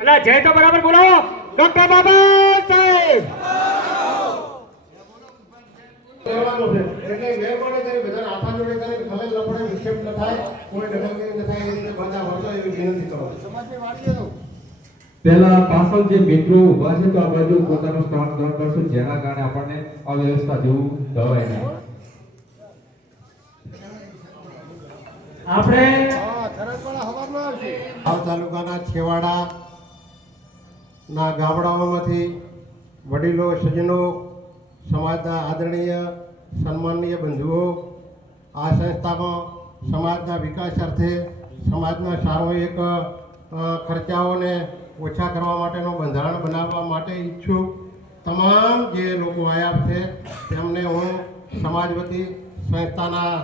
અલા જય તો બરાબર બોલો ડોક્ટર બાબા સાહેબ કહેવાનું છે એટલે મહેરબાની કરી બધા હાથા જોડે કરી ખલેલ ન પડે વિક્ષેપ ન થાય કોઈ દખલગીરી ન થાય એ રીતે બધા વર્તો એવી વિનંતી કરો સમાજની વાડીએ તો પહેલા પાછળ જે મિત્રો ઉભા છે તો આ બાજુ પોતાનું સ્થાન ગ્રહણ કરશું જેના કારણે આપણને અવ્યવસ્થા જેવું થવાય નહીં. આપણે તાલુકાના છેવાડા ના ગામડાઓમાંથી વડીલો સજ્જનો સમાજના આદરણીય સન્માનનીય બંધુઓ આ સંસ્થામાં સમાજના વિકાસ અર્થે સમાજમાં સામૂહિક ખર્ચાઓને ઓછા કરવા માટેનું બંધારણ બનાવવા માટે ઈચ્છુક તમામ જે લોકો આવ્યા છે તેમને હું સમાજ વતી સંસ્થાના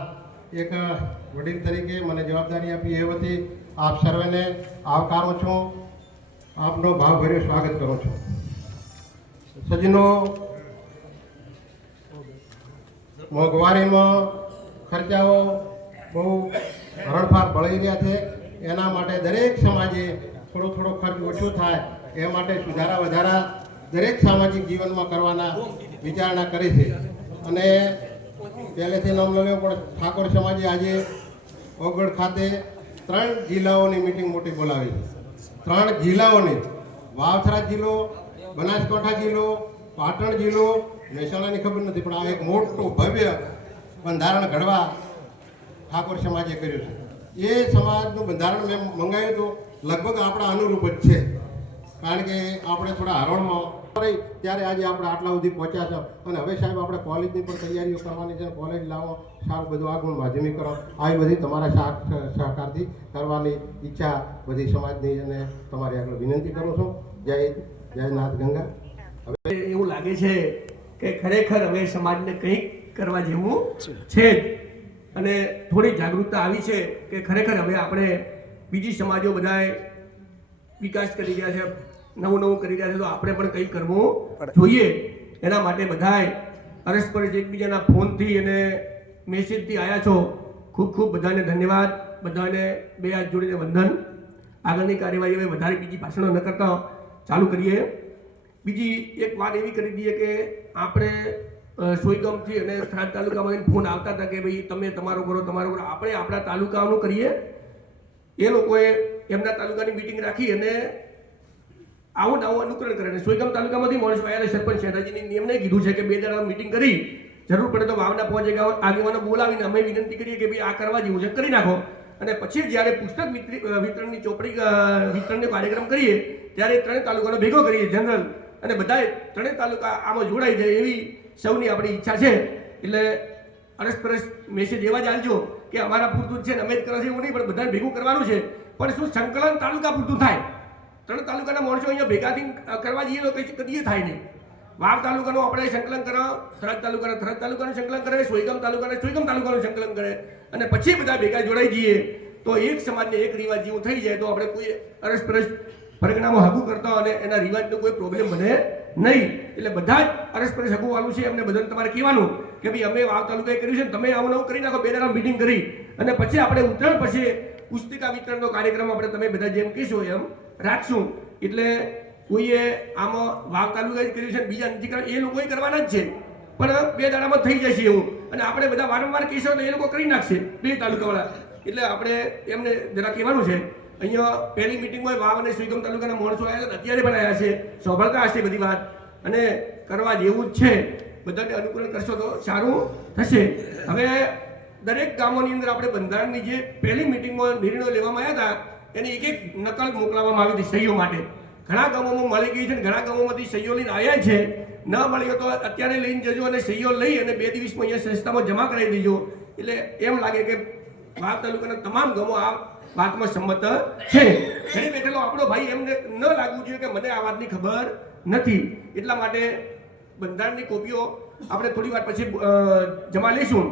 એક વડીલ તરીકે મને જવાબદારી આપી એ વતી આપ સર્વેને આવકારું છું, આપનો ભાવભર્યું સ્વાગત કરું છું. સજ્જનો, મોંઘવારીમાં ખર્ચાઓ બહુ હરણફાળ બળી રહ્યા છે. એના માટે દરેક સમાજે થોડો થોડો ખર્ચ ઓછો થાય એ માટે સુધારા વધારા દરેક સામાજિક જીવનમાં કરવાના વિચારણા કરી છે. અને પહેલેથી નામ લો પણ ઠાકોર સમાજે આજે ઓગળ ખાતે 3 જિલ્લાઓની મિટિંગ મોટી બોલાવી છે. 3 જિલ્લાઓની, વાવથરા જિલ્લો, બનાસકાંઠા જિલ્લો, પાટણ જિલ્લો, મહેસાણાની ખબર નથી પણ આ એક મોટું ભવ્ય બંધારણ ઘડવા ઠાકોર સમાજે કર્યું છે. એ સમાજનું બંધારણ મેં મંગાવ્યું હતું, લગભગ આપણા અનુરૂપ જ છે. કારણ કે આપણે થોડા હરણમાં રહી ત્યારે આજે આપણે આટલા સુધી પહોંચ્યા છો. અને હવે સાહેબ આપણે કોલેજની પણ તૈયારીઓ કરવાની છે. કોલેજ લાવો, સારું બધું આગળ માધ્યમિક કરો, આવી બધી તમારા સહકારથી કરવાની ઈચ્છા બધી સમાજની અને તમારી આગળ વિનંતી કરું છું. જય નાથ ગંગા. હવે એવું લાગે છે કે ખરેખર હવે સમાજને કંઈક કરવા જેવું છે જ. અને થોડી જાગૃતતા આવી છે કે ખરેખર હવે આપણે બીજી સમાજો બધાએ વિકાસ કરી રહ્યા છે, નવું નવું કરી રહ્યા છે, તો આપણે પણ કંઈક કરવું જોઈએ. એના માટે બધાએ અરસપરસ એકબીજાના ફોનથી અને મેસેજથી આવ્યા છો. ખૂબ ખૂબ બધાને ધન્યવાદ. બધાને 2 હાથ જોડીને વંદન. આગળની કાર્યવાહી હવે વધારે બીજી ભાષણો ન કરતા ચાલુ કરીએ. બીજી એક વાત એવી કરી દઈએ કે આપણે સોયગામથી અને થરાદ તાલુકામાં ફોન આવતા હતા કે ભાઈ તમે તમારો કરો. આપણે આપણા તાલુકાનું કરીએ. એ લોકોએ એમના તાલુકાની મિટિંગ રાખી અને આવું નવું અનુકરણ કરે. અને સોયગામ તાલુકામાંથી માણસ આવ્યા સરપંચ શેઠાજીની એમને કીધું છે કે 2 દાડા મિટિંગ કરી, જરૂર પડે તો વાવના 5 આગેવાનો બોલાવીને અમે વિનંતી કરીએ કે ભાઈ આ કરવા જેવું છે, કરી નાખો. અને પછી જ્યારે પુસ્તક વિતરણની ચોપડી વિતરણનો કાર્યક્રમ કરીએ ત્યારે 3 તાલુકાનો ભેગો કરીએ જનરલ, અને બધાએ 3 તાલુકા આમાં જોડાઈ જાય એવી સૌની આપણી ઈચ્છા છે. એટલે અરસપરસ મેસેજ એવા જ આપજો કે અમારા પૂરતું છે ને અમે જ કરશે એવું નહીં, પણ બધાને ભેગું કરવાનું છે. પણ શું સંકલન તાલુકા પૂરતું થાય? 3 તાલુકાના માણસો અહીંયા ભેગાથી કરવા જઈએ તો કંઈ કદીએ થાય નહીં. વાવ તાલુકાનું આપણે સંકલન કરો, થરાદ તાલુકાનું સંકલન કરે, સોયગામ તાલુકાનું સંકલન કરે, અને પછી બધા ભેગા જોડાઈ જઈએ તો એક સમાજને એક રિવાજ જેવું થઈ જાય. તો આપણે કોઈ અરસપરસ પરગણામાં હગું કરતા અને એના રિવાજનો કોઈ પ્રોબ્લેમ બને નહીં. એટલે બધા જ અરસપરસ હગું વાળું છે. એમને બધાને તમારે કહેવાનું કે ભાઈ અમે વાવ તાલુકાએ કર્યું છે, તમે આવું નવું કરી નાખો. 2 દાડા મિટિંગ કરી અને પછી આપણે ઉત્તરાયણ પછી પુસ્તિકા વિતરણનો કાર્યક્રમ આપણે તમે બધા જેમ કહેશો એમ રાખશું. એટલે કોઈએ આમાં વાવ તાલુકાએ કર્યું છે, બીજા નથી કરવા, એ લોકોએ કરવાના જ છે, પણ 2 દાડામાં થઈ જશે એવું. અને આપણે બધા વારંવાર કહીશું તો એ લોકો કરી નાખશે 2 તાલુકાવાળા. એટલે આપણે એમને જરા કહેવાનું છે. અહીંયા પહેલી મિટિંગમાં વાવ અને સોયગામ તાલુકાના માણસો આવ્યા હતા, અત્યારે પણ આવ્યા છે, સાંભળતા હશે બધી વાત, અને કરવા જેવું જ છે. બધાને અનુકૂળ કરશો તો સારું થશે. હવે દરેક ગામોની અંદર આપણે બંધારણની જે પહેલી મિટિંગમાં નિર્ણયો લેવામાં આવ્યા હતા એની એક નકલ મોકલવામાં આવી હતી સહીઓ માટે. ઘણા ગામોમાં મળી ગઈ છે અને ઘણા ગામોમાંથી સહીઓ લઈને આવ્યા છે. ન મળી તો અત્યારે લઈને જજો અને સહીઓ લઈ અને 2 દિવસમાં અહીંયા સંસ્થામાં જમા કરાવી દેજો. એટલે એમ લાગે કે વાવ તાલુકાના તમામ ગામો આ વાતમાં સંમત છે. ઘરે બેઠેલો આપણો ભાઈ એમને ન લાગવું જોઈએ કે મને આ વાતની ખબર નથી. એટલા માટે બંધારણની કોપીઓ આપણે થોડી વાર પછી જમા લઈશું.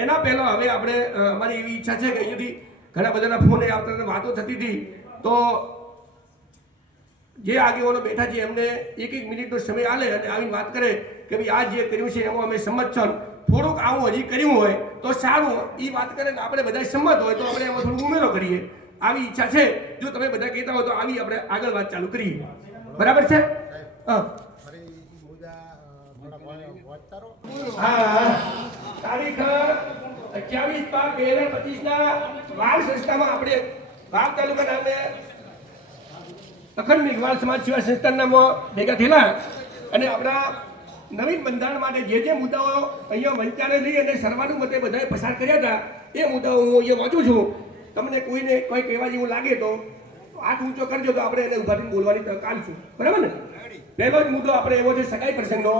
એના પહેલાં હવે આપણે અમારી એવી ઈચ્છા છે કે અહીંયાથી ઘણા બધાના ફોન આવતા વાતો થતી હતી, તો જે આગેવાનો બેઠા છે એમને 1 મિનિટનો સમય આલે અને આવીને વાત કરે કે ભાઈ આ જે કર્યું છે એમાં અમે સંમત છો, થોડુંક આવું હજી કર્યું હોય તો સારું. એ વાત કરે આપણે બધા સંમત હોય તો આપણે એમાં થોડું ઉમેરો કરીએ. આવી ઈચ્છા છે. જો તમે બધા કહેતા હો તો આવી આપણે આગળ વાત ચાલુ કરીએ. બરાબર છે? હા તારીખ 28/12/2025 ના વાવ સંસ્થામાં આપણે વાવ તાલુકાના નામે અખંડ મેઘવાળ સમાજ સેવા સંસ્થાનામાં ભેગા થયેલા અને આપણા નવીન બંધારણ માટે જે મુદ્દાઓ અહીંયા વંચાને લઈ અને સર્વાનુમતે બધાએ પસાર કર્યા હતા એ મુદ્દાઓ હું અહીંયા વાંચું છું. તમને કોઈને કોઈ કહેવા જેવું લાગે તો હાથ ઊંચો કરજો તો આપણે એને ઉભા થઈને બોલવાની તક આપશું. બરાબર ને? પહેલો જ મુદ્દો આપણે એવો છે સગાઈ પ્રસંગનો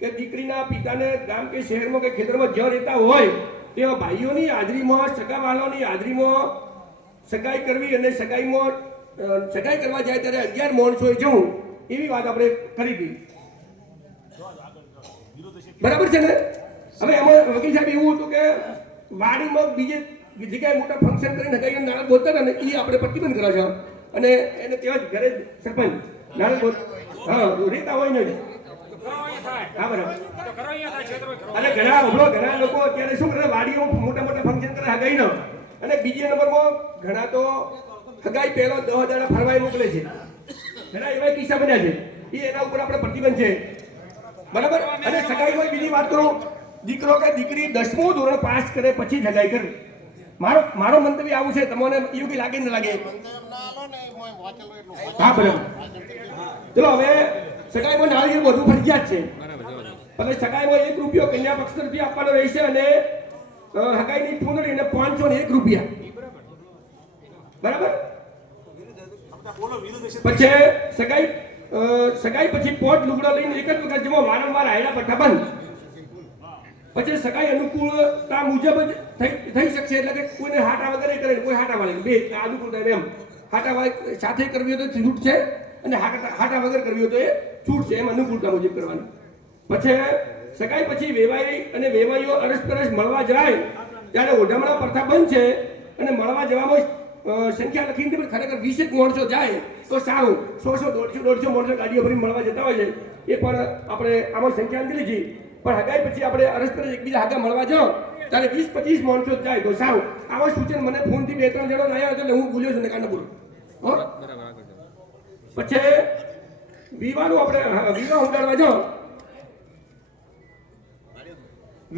કે દીકરીના પિતાને ગામ કે શહેરમાં કે ખેતરમાં જ્યાં રહેતા હોય તેવા ભાઈઓની હાજરીમાં સગાવાલાઓની હાજરીમાં સગાઈ કરવી અને સગાઈ કરવા જાય ત્યારે 11 માણસોએ જવું એવી વાત આપણે કરી હતી. બરાબર છે ને? હવે એમાં વકીલ સાહેબ એવું હતું કે વાડીમાં બીજે જગ્યાએ મોટા ફંક્શન કરીને સગાઈ નાણાં બોલતા હતા ને એ આપણે પ્રતિબંધ કર્યા છે અને એને તેવા જ ઘરે સરપંચ નાણાં બોલ રહેતા હોય ને. હા બરાબર. અને ઘણા લોકો અત્યારે શું કરે વાડીઓ મોટા ફંક્શન કરે હગાઈનો અને બીજા નંબરમાં ઘણા તો હગાઈ પહેલો 10 દાડા ફરવાઈ મોકલે છે. ઘણા એવા કિસ્સા બન્યા છે. એ એના ઉપર આપણે પ્રતિબંધ છે. બરાબર. અને સગાઈમાં બીજી વાત કરું, દીકરો કે દીકરી 10મું ધોરણ પાસ કરે પછી જ સગાઈ કરે. મારો મંતવ્ય આવું છે. તમને એવું કઈ લાગે ન લાગે? હા બરાબર. ચલો હવે સગાઈમાં નાળિયેર બધું ફરજિયાત છે. હવે સગાઈમાં 1 રૂપિયો કન્યા પક્ષ તરફથી આપવાનો રહેશે અને હગાઈની ટૂંડણી અને 501 રૂપિયા. બરાબર. પછી સગાઈ પછી પોટ લુગડા લઈને એક જ વખત જેમાં વારંવાર આયડા પઠ્ઠા બંધ. પછી સગાઈ અનુકૂળતા મુજબ જ થઈ શકશે. એટલે કે કોઈને હાટા વગર કરે કોઈ હાટા વાળી બે અનુકૂળતા એમ હાટા વાળી સાથે કરવી હોય તો છૂટ છે અને હાટા વગર કરવી હોય તો એ છૂટ છે. એમ અનુકૂળતા મુજબ કરવાની. પછી સગાઈ પછી વેવાઈ અને વેવાઈઓ અરસપરસ મળવા જાય ત્યારે ઓઢામણા પ્રથા બંધ છે અને મળવા જવામાં સંખ્યા લખીને પણ ખરેખર 20 માણસો જાય તો સારું. 100-150 માણસો ગાડીઓ ભરીને મળવા જતા હોય છે એ પણ આપણે આમાં સંખ્યા નથી લીધી. પણ હગાઈ પછી આપણે અરસપરસ એકબીજા હગા મળવા જાઓ ત્યારે 20-25 માણસો જાય તો સારું. આવા સૂચન મને ફોનથી 2-3 જણો આવ્યા એટલે હું ભૂલ્યો છું ને કાંઈ બોલું. પછી વિવાહનું આપણે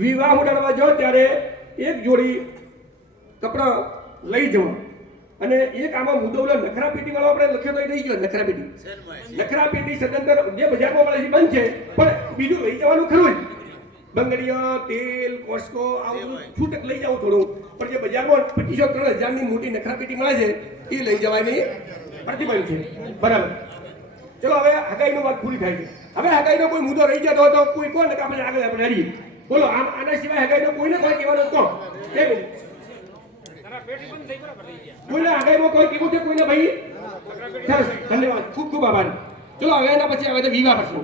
વિવાહ ઉડાડવા જાઓ ત્યારે એક જોડી કપડાં લઈ જવા અને એક આમાં મુદ્દો નખરા પેટી વાળો આપણે લખ્યો તો એ રહી ગયો. નખરા પેટી સદંતર જે બજારમાં મળે છે બંધ છે પણ બીજું લઈ જવાનું ખરું જ. બંગડીયા તેલ કોસ્કો આવું છૂટક લઈ જાવ થોડું. પણ જે બજારમાં 2500-3000 ની મોટી નખરા પેટી મળે છે એ લઈ જવાની પ્રતિબંધ છે. બરાબર. ચલો હવે હગાઈનો વાત પૂરી થાય છે. હવે હગાઈનો કોઈ મુદ્દો રહી જતો તો કોઈ કોણ કે આપણે આગળ આપણે હરીએ. બોલો આના સિવાય હગાઈનો કોઈને કોઈ કહેવાનું તો કોઈને હગાઈમાં કોઈ કેવું છે કોઈને ભાઈ? સરસ, ધન્યવાદ, ખૂબ ખૂબ આભાર. ચલો હવે એના પછી આવે છે વિવાહ પ્રશ્નો.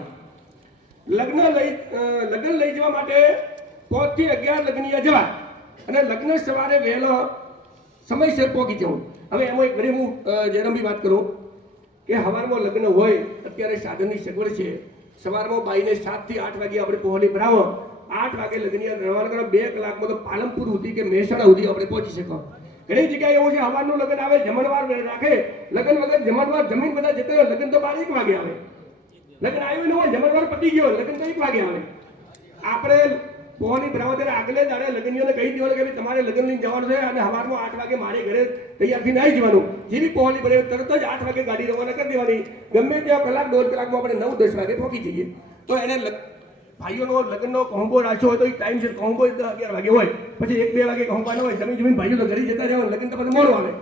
લગ્ન લઈ જવા માટે 5 થી 11 લગ્નિયા જવા અને લગ્ન સવારે વહેલો સમયસર પહોંચી જવું. હવે એમાં એક ઘરે હું જયરામભાઈ વાત કરું કે સવારમાં લગ્ન હોય અત્યારે સાધનની સગવડ છે. સવારમાં બાઈને 7 થી 8 વાગે આપણે પહોળી ભરાવો 8 વાગે લગ્નિયા રવાના કરો 2 કલાકમાં તો પાલનપુર સુધી કે મહેસાણા સુધી આપણે પહોંચી શકો. ઘણી જગ્યાએ એવું છે સવારનું લગ્ન આવે જમણવાર રાખે લગ્ન વગર જમણવાર જમીન બધા જતો રહે લગ્ન તો 1 વાગે આવે. લગ્ન આવ્યું ન હોય જમણવાર પતી ગયો લગ્ન તો 1 વાગે આવે. આપણે પહોળી ભરાવો ત્યારે આગલે દાડે લગ્નીઓને કહી દેવાનું કે તમારે લગ્ન લઈને જવાનું છે અને સવારમાં 8 વાગે મારે ઘરે તૈયાર થઈને આવી જવાનું. જેવી પહોળી ભરે તરત જ 8 વાગે ગાડી રવાના કરી દેવાની. ગમે ત્યાં કલાક 1.5 કલાકમાં આપણે 9-10 વાગે પહોંચી જઈએ. તો એને ભાઈઓનો લગ્નનો કોમ્બો રાખ્યો હોય તો એ ટાઈમ છે કોમ્બો 11 વાગે હોય પછી 1-2 વાગે કોમ્બો ન હોય જમીન ભાઈઓ તો ઘરે જતા રહેવાનું લગ્ન તો પછી મોડું આવે.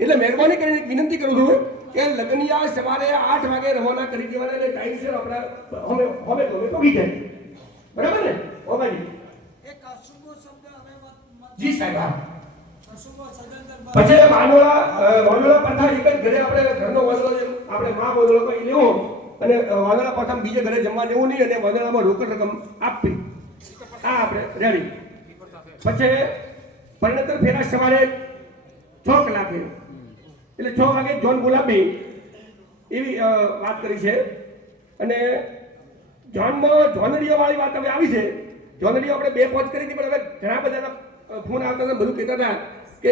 એટલે મહેરબાની કરીને વિનંતી કરું છું કે લગ્નિયા સવારે 8 વાગે રવાના કરી દેવાના એટલે ટાઈમ છે આપણા હવે પહોંચી જાય. બરાબર ને? ઓબાજી જી સાહેબ. પછી વાનોળા પ્રથા એક જ ઘરે આપણે ઘરનો વાનોળો આપણે માં વાનોળો કઈ લેવો અને વાનોળા પ્રથમ બીજે ઘરે જમવા જવું નહીં અને વાનોળામાં રોકડ રકમ આપવી. આ આપણે રેડી. પછી પરિણતર ફેરા સવારે 6 કલાકે એટલે 6 વાગે જોન બોલાવી એવી વાત કરી છે. અને જોનડીઓ વાળી વાત હવે આવી છે. જોનડીઓ આપણે 2 પોચ કરી હતી પણ હવે ઘણા બધાના ફોન આવતા હતા બધું કહેતા હતા કે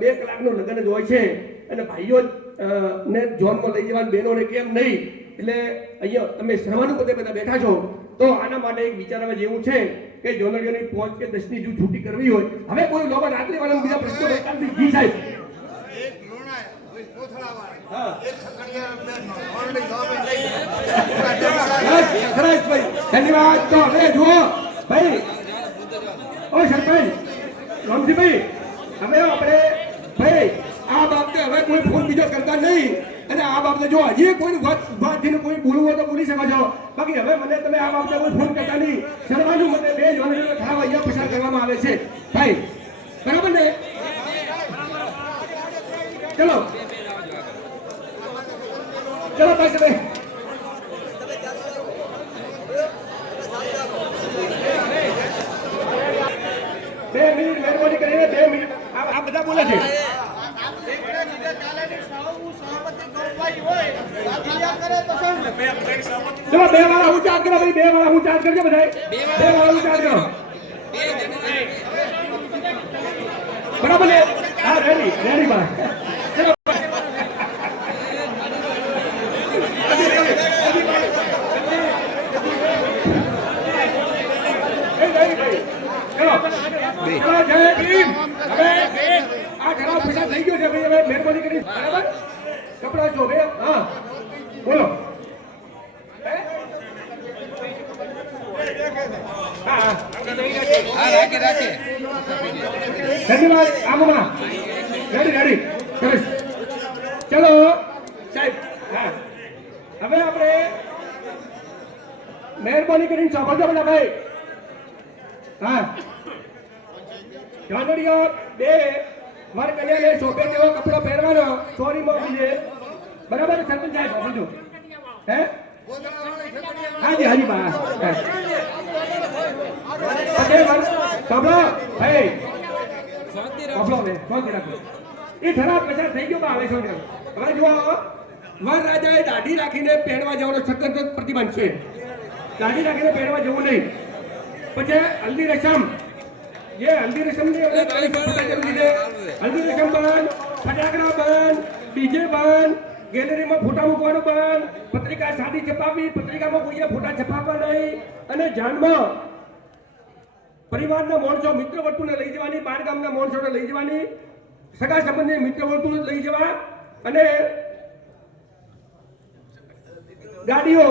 બે કલાકનું લગ્ન જ હોય છે અને ભાઈઓ ને જોનમાં લઈ જવાનું બહેનોને કેમ નહીં, એટલે અહીંયા તમે શ્રવણ પદે બધા બેઠા છો તો આના માટે એક વિચારવા જેવું છે કે જોનડીઓની 5 કે 10ની જો છૂટી કરવી હોય, હવે કોઈ લોકો રાત્રિ વાળા બીજા પ્રશ્નો કરતા જી સાહેબ ધન્યવાદ. તો હવે જુઓ ભાઈ, ઓ સરપંચ રામજીભાઈ, હવે આપણે ભાઈ આ બાબતે હવે કોઈ ફોન બીજો કરતા નહીં અને આ બાબતે જો હજી કોઈ વાતથી કોઈ બોલવું હોય તો બોલી શકો છો, બાકી હવે મને તમે આ બાબતે કોઈ ફોન કરતા નહીં. સર્વાનું મને 2 જોનડીઓનો ઠરાવ અહીંયા પસાર કરવામાં આવે છે ભાઈ, બરાબર ને? ચલો ચલો ભાઈ સાહેબ, 2 મિનિટ મહેરબાની કરીને 2 મિનિટ આ બધા બોલે છે. ચલો 2 વાળા હું ચાર્જ કરો ભાઈ, 2 વાળા હું ચાર્જ કરજો બધા, 2 વાળા હું ચાર્જ કરો, બરાબર ને? હા રેડી રેડી બા. ચલો જય ભીમ. હવે આ ઠરાવ પસાર થઈ ગયો છે ભાઈ, હવે મહેરબાની કરી બરાબર કપડા જો બે. હા બોલો. ધન્યવાદ. આમાં રેડી રેડી સરસ. ચલો સાહેબ, હા હવે આપણે મહેરબાની કરીને સાંભળજો બધા ભાઈ. હા જોનડીઓ 2 વર કન્યાને શોભે તેવો કપડો પહેરવાનો, સોરી મોકલી છે બરાબર સરપંચ સાહેબ? બોલજો હે હાજી હાજી બા. સાંભળો ભાઈ, સાંભળો ને શાંતિ રાખો. એ ઠરાવ પસાર થઈ ગયો બા. હવે શું હવે જુઓ, વર રાજાએ દાઢી રાખીને પહેરવા જવાનો સખત પ્રતિબંધ છે. દાઢી રાખીને પહેરવા જવું નહીં. પછી હલ્દી રસમ, જે હલ્દી રસમ ની હલ્દી રસમ બંધ, ફટાકડા બંધ, ડીજે બંધ, ગેલેરીમાં ફોટા મૂકવાનું બંધ, પત્રિકા સાદી છપાવવી, પત્રિકામાં કોઈએ ફોટા છપાવવા નહીં, અને જાનમાં પરિવારના માણસો મિત્ર વર્તુળને લઈ જવાની, બાર ગામના માણસોને લઈ જવાની, સગા સંબંધી મિત્ર વર્તુળ લઈ જવા, અને ગાડીઓ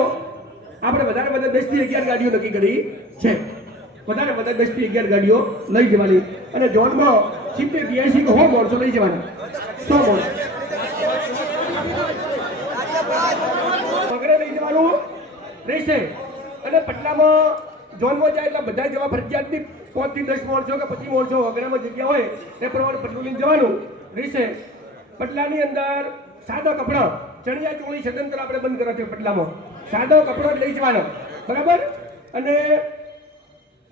આપણે વધારે 10 થી 11 ગાડીઓ નક્કી કરી છે. વધારે 10 થી 11 ગાડીઓ લઈ જવાની, અને જોનમાં 70 થી 80 100 માણસો લઈ જવાના, 100 માણસો વગેરે લઈ જવાનું રહેશે. અને પટલામાં જોનમાં જાય એટલે બધા જવા ફરજિયાત નહીં. 5 થી 10 માણસો કે 25 માણસો વગેરેમાં જગ્યા હોય એ પ્રમાણે પટલું લઈને જવાનું રહેશે. પટલાની અંદર સાદા કપડા, ચણિયા ચોળી સદંતર આપણે બંધ કર્યા છે. પટલામાં સાદો કપડો લઈ જવાનો બરાબર. અને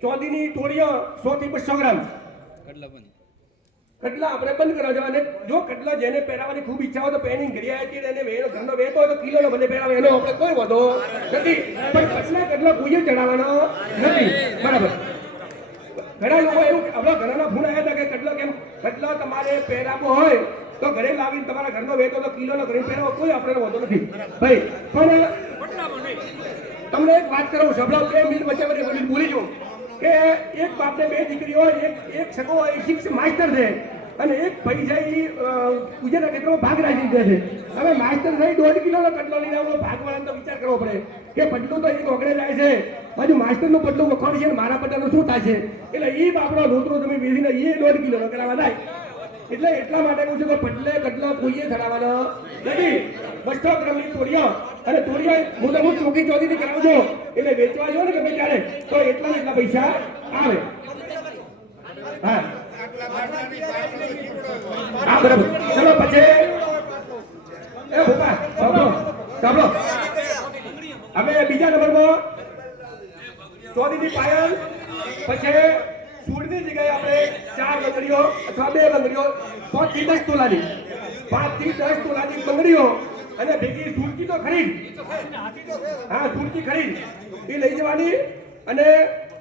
ચોદીની ટોળીઓ 100 થી 200 ગ્રામ કટલા આપણે બંધ કરવા જવા. અને જો કટલા જેને પહેરાવાની ખૂબ ઈચ્છા હોય તો પેનિંગ ઘડિયાળ એને એનો ઘરનો વેતો હોય તો કિલોનો ભલે પહેરાવે, એનો આપણે કોઈ વાંધો નથી. પણ કટલા કોઈએ ચડાવવાનો નથી બરાબર. ઘણા લોકો એવું આપણા ઘરના ફોન આવ્યા હતા કે કટલો તમારે પહેરાવો હોય તો ઘરે લાવીને તમારા ઘરનો વેતો તો કિલોનો ઘરે પહેરાવો, કોઈ આપણે વાંધો નથી ભાઈ. પણ તમને એક વાત કરું, સંભળાવ. 2 મિનિટ વચ્ચે બોલી જાઉં કે એક બાપને 2 દીકરી હોય, એક સગો શિક્ષક માસ્ટર છે, અને એક ભાઈ છે એ પૂજાના ક્ષેત્રમાં ભાગ રાખી દે છે. હવે માસ્ટર થઈ 1.5 કિલોનો કટલો લઈને આવો, ભાગવાળાનો વિચાર કરવો પડે કે પટલું તો એક ઓગળે જાય છે, બાજુ માસ્ટરનું પટલું વખોડ છે, મારા પટલાનું શું થાય છે? એટલે એ બાપડો રોતરો તમે બેસીને એ 1.5 કિલોનો કરાવવા થાય. એટલે એટલા માટે કહું છું કે પટલે કટલો કોઈએ ચડાવવાનો નથી. 200 ગ્રામની તોડિયા, અને તોડિયા મોટા ચોકી ચોધીથી કરાવજો એટલે વેચવા જો ને કે ભાઈ ત્યારે તો એટલા પૈસા આવે. હા હા બરાબર. ચલો પછી એ ભોપા સાંભળો. હવે બીજા નંબરમાં ચોધીની પાયલ, પછી સૂળની જગ્યાએ આપણે 4 બંગડીઓ અથવા 2 બંગડીઓ 5 થી 10 તોલાની 5 થી 10 તોલાની બંગડીઓ, અને ભેગી સુરકી તો ખરીદ, હા સુરકી ખરીદ એ લઈ જવાની. અને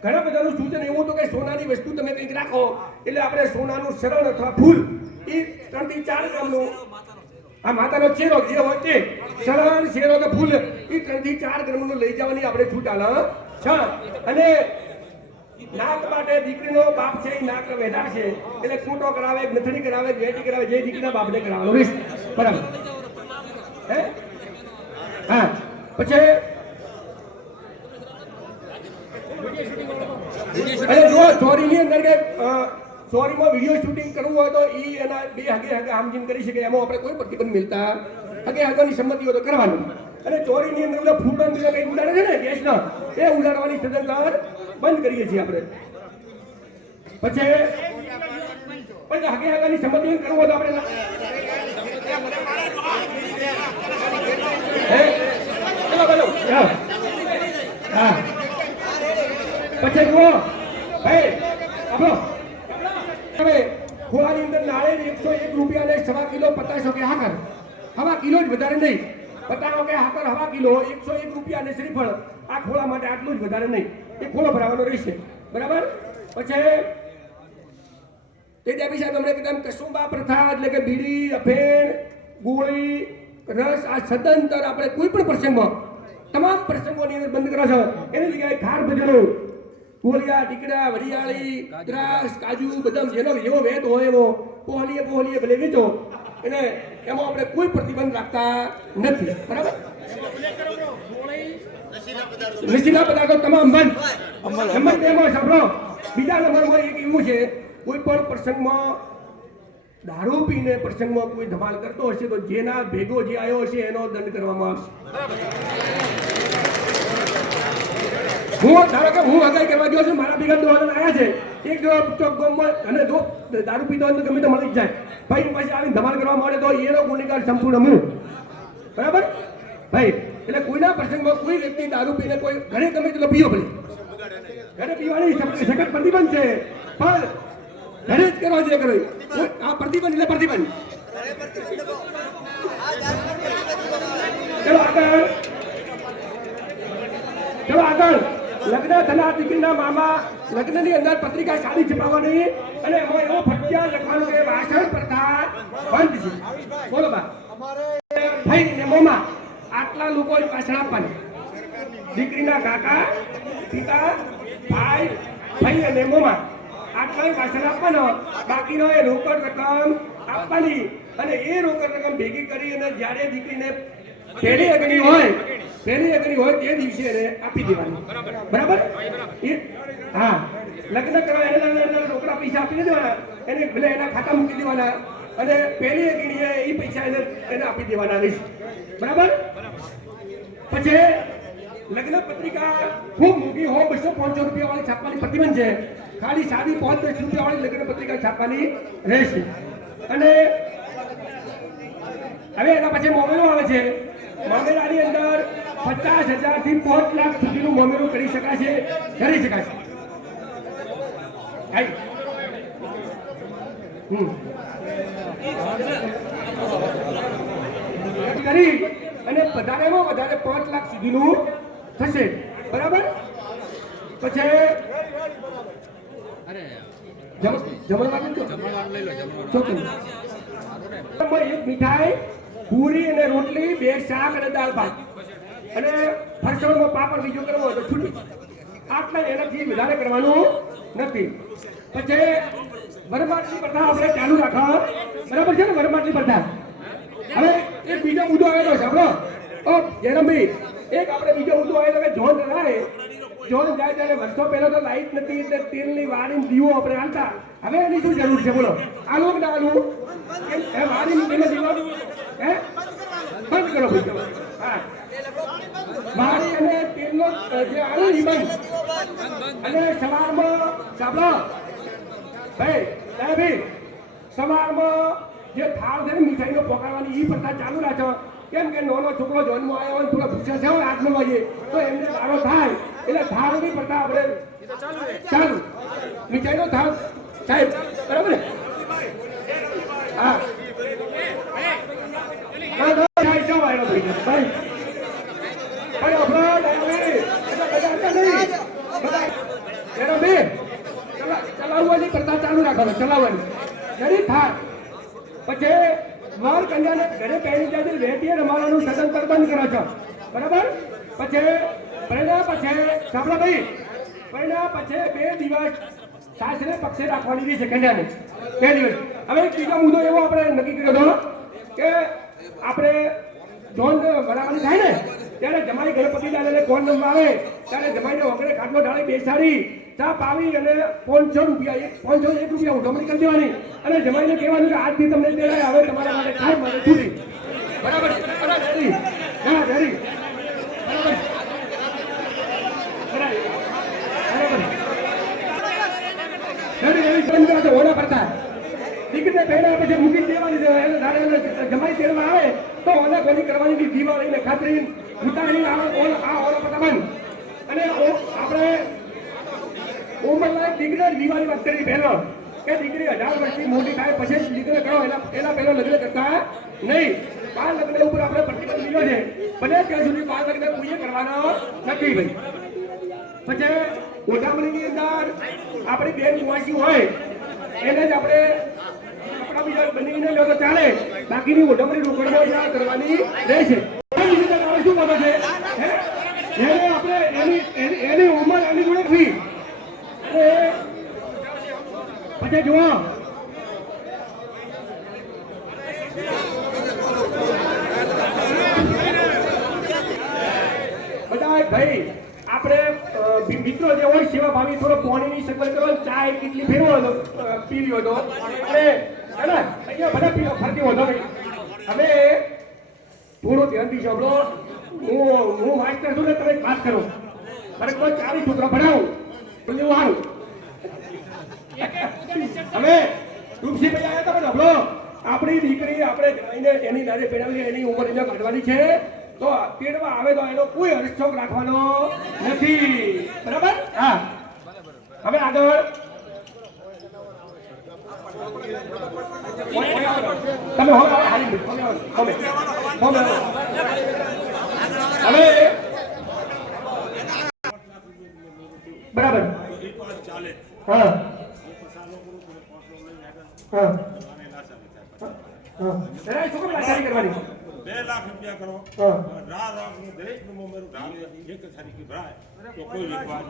ઘણા બધાનું સૂચન એવું હતું કે સોનાની વસ્તુ તમે કંઈક રાખો એટલે આપણે સોનાનું શરણ અથવા ફૂલ એ 3 થી 4 ગ્રામનું આ માતાનો ચેરો જે હોય તે શરણ શેરો કે ફૂલ એ 3 થી 4 ગ્રામનું લઈ જવાની આપણે છૂટ આલે છે. અને નાક માટે દીકરીનો બાપ છે એ નાક વેઢા છે એટલે કૂંટો કરાવે નથણી કરાવે વેટી કરાવે જે દીકરીના બાપને કરાવવાનો રહેશે. બરાબર હે હા પછી અને જો ચોરીની અંદર કે ચોરીમાં વિડીયો શૂટિંગ કરવું હોય તો એ એના બે હગે આમજીન કરી શકે એમાં આપણે કોઈ પ્રતિબંધ મિલતા હગેની સંમતિ હોય તો કરવાનું. અને ચોરીની અંદર બધા ફૂટો કંઈ ઉડાડે છે ને ગેસના એ ઉડાડવાની સદંતર બંધ કરીએ છીએ આપણે. પછી હગેની સંમતિ કરવું હોય તો આપણે હા પછી જુઓ ભાઈ આપણો હવે ખોળાની અંદર નાળેર 101 રૂપિયા ને 1.25 કિલો 50 કે હાકર હવા કિલો જ વધારે નહીં 50 કે હાકર હવા કિલો 101 રૂપિયા ને શ્રીફળ આ ખોળા માટે આટલું જ વધારે નહીં એ ખોળો ભરાવાનો રહેશે. બરાબર પછી તે દેવી સાહેબ અમને કીધું કસુંબા પ્રથા એટલે કે બીડી અફેણ ગોળી રસ આ સદંતર આપણે કોઈ પણ પ્રસંગમાં તમામ પ્રસંગોની અંદર બંધ કરો છો. એની જગ્યાએ ખાર ભજનો ગોળિયા ટીકડા વરિયાળી દ્રાક્ષ કાજુ બદામ જેનો જેવો વેત હોય એવો પોહલીએ ભલે વેચો એને એમાં આપણે કોઈ પ્રતિબંધ રાખતા નથી. બરાબર નશીલા પદાર્થો તમામ બંધ. નંબર 2 માં સાંભળો બીજા નંબરમાં એક એવું છે કોઈ પણ પ્રસંગમાં દારૂ પીને પ્રસંગમાં કોઈ ધમાલ કરતો હશે તો જેના ભેગો જે આવ્યો હશે એનો દંડ કરવામાં આવશે. હું ધારો કે હું હગાઈ કરવા ગયો છું મારા ભેગા 2 જણ આવ્યા છે એક ચોક ગામમાં અને જો દારૂ પીતો હોય તો ગમે તે મળી જ જાય ભાઈ પછી આવીને ધમાલ કરવા માંડે તો એનો ગુનેગાર સંપૂર્ણ હું. બરાબર ભાઈ એટલે કોઈના પ્રસંગમાં કોઈ વ્યક્તિ દારૂ પીને કોઈ ઘરે ગમે તેટલો પીવો પડે ઘરે પીવાની સખત પ્રતિબંધ છે પણ ઘરે જ કરવા જે કરો આ પ્રતિબંધ એટલે પ્રતિબંધ. ચલો આગળ લગ્ન થનાર દીકરીના મામા લગ્નની અંદર પત્રિકા સાદી છપાવવાની અને એમાં એવો ફટક્યા લખવાનું કે વાસણ પ્રથા બંધ છે. બોલો બા ભાઈ ને મોમા આટલા લોકો વાસણ આપવાની દીકરીના કાકા પિતા ભાઈ અને મોમા આટલા વાસણ આપવાનો બાકીનો એ રોકડ રકમ આપવાની અને એ રોકડ રકમ ભેગી કરી અને જ્યારે દીકરીને પહેલી અગ્નિ હોય તે દિવસે એને આપી દેવાની. બરાબર હા લગ્ન કરવા એને રોકડા પૈસા આપી દેવાના એને ભલે એના ખાતા મૂકી દેવાના અને પહેલી અગ્નિએ એ પૈસા એને આપી દેવાના રહેશે. બરાબર પછી લગ્ન પત્રિકા ખૂબ મોટી હોય 250 રૂપિયા વાળી છાપવાની પ્રતિબંધ છે. ખાલી સાદી 5-10 રૂપિયા વાળી લગ્ન પત્રિકા છાપવાની રહેશે. અને હવે એના પછી મોમેરો આવે છે. મોમેરાની અંદર 50,000 થી 5 લાખ સુધીનું મોમેરું કરી શકાશે. કરી અને વધારેમાં વધારે 5 લાખ સુધીનું થશે. બરાબર પછી એક મીઠાઈ પૂરી અને રોટલી 2 શાક અને દાળ ભાત અને ફરસાણમાં પાપડ બીજો કરવો હોય તો છૂટી આટલા એનાથી વધારે કરવાનું નથી. પછી વરમાટની પ્રથા આપણે ચાલુ રાખો. બરાબર છે ને વરમાટની પ્રથા. હવે એક બીજો મુદ્દો આવેલો છે આપણો જયરામભાઈ એક આપણે બીજો મુદ્દો આવેલો કે જોન જાય ત્યારે વર્ષો પહેલા તો લાઈટ નથી એટલે તેલની વાળીને દીવો આપણે હાલતા. હવે એની શું જરૂર છે બોલો? આલુ કે ના આલુ વાળીને તેલ દીવો હે બંધ કરો ભાઈ. હા વાળી અને તેલનો જે આલુ બંધ અને સવારમાં સાંભળો ભાઈ સવારમાં જે થાળ છે ને મીઠાઈનો પકાવવાની એ પ્રથા ચાલુ રાખો. કેમ કે નાનો છોકરો જન્મ આવ્યો હોય થોડા ભૂખ્યા થયા હોય 8-9 વાગે તો એમને વારો થાય એટલે થાળની પ્રથા આપણે ચાલુ મીઠાઈનો થાળ સાહેબ. બરાબર ને? હા પહેરી જાય છે વેટી રમાવાનું સદંતર બંધ કરો છો બરાબર પછી પરિણામ પછી સાંભળો ભાઈ પરિણામ પછી 2 દિવસ સાસરે પક્ષે રાખવાની રહેશે કન્યાને 2 દિવસ હવે બીજો મુદ્દો એવો આપણે નક્કી કર્યો હતો કે આપણે જોન બરાબર થાય ને ત્યારે જમાઈ ગણપતિ દાદાને કોણ નંબર આવે ત્યારે જમાઈને વગરે ખાટલો ઢાળી બેસાડી ચા પાવી અને 500 રૂપિયા 501 રૂપિયા ઉઠમણી કરી દેવાની અને જમાઈને કહેવાનું કે આજથી તમને તેડાય હવે તમારા માટે કાંઈ મને છૂટી બરાબર વેરી હા વેરી બરાબર ઓના પડતા દીકરીને પહેર્યા પછી મૂકી દેવાની જમાઈ તેડવા આવે તો ઓના ગોલી કરવાની દિવાળીને ખાતરી ઉતારી આ ઓના પડતા બંધ અને આપણે ઉંમરલાયક દીકરીને દિવાળી વાત કરી પહેલો કે દીકરી 18 વર્ષની મોટી થાય પછી દીકરીને કરો એના પહેલો લગ્ન કરતા નહીં 12 લગ્ન ઉપર આપણે પ્રતિબંધ લીધો છે બને ત્યાં સુધી 12 લગ્ન કોઈએ કરવાનો નથી ભાઈ પછી ઓઢામણીની અંદર આપણી બેન કુંવાસી હોય એને જ આપણે કપડા બીજા બનીને લો તો ચાલે બાકીની ઓઢામણી રોકડમાં કરવાની રહેશે શું બાબત છે એને આપણે એની ઉંમર એની જોડે ફી પછી જુઓ બધા ભાઈ આપણે મિત્રો જે હોય સેવા ભાવી થોડો પાણીની સગવડ કરો ચા કેટલી ફેરવો હતો પીવ્યો હતો અને અહીંયા બધા પીવો ફરતી હતો હવે થોડું ધ્યાનથી સાંભળો હું માસ્ટર છું ને તમે વાત કરો અને કોઈ 40 છોકરા ભણાવું બધું સારું હવે તુલસી ભાઈ આવ્યા હતા પણ હબળો આપણી દીકરી આપણે જમાઈને એની દાદે પેડાવી એની ઉંમર એને કાઢવાની છે તો તેડવા આવે તો એનો કોઈ હર્ષોક રાખવાનો નથી બરાબર હા હવે આગળ તમે હવે બરાબર હા હા શું લાચારી કરવાની 2 લાખ રૂપિયા કરો રાત દરેક નું મેરું ઢાલે 1 તારીખે ભરાય તો કોઈ વિવાદ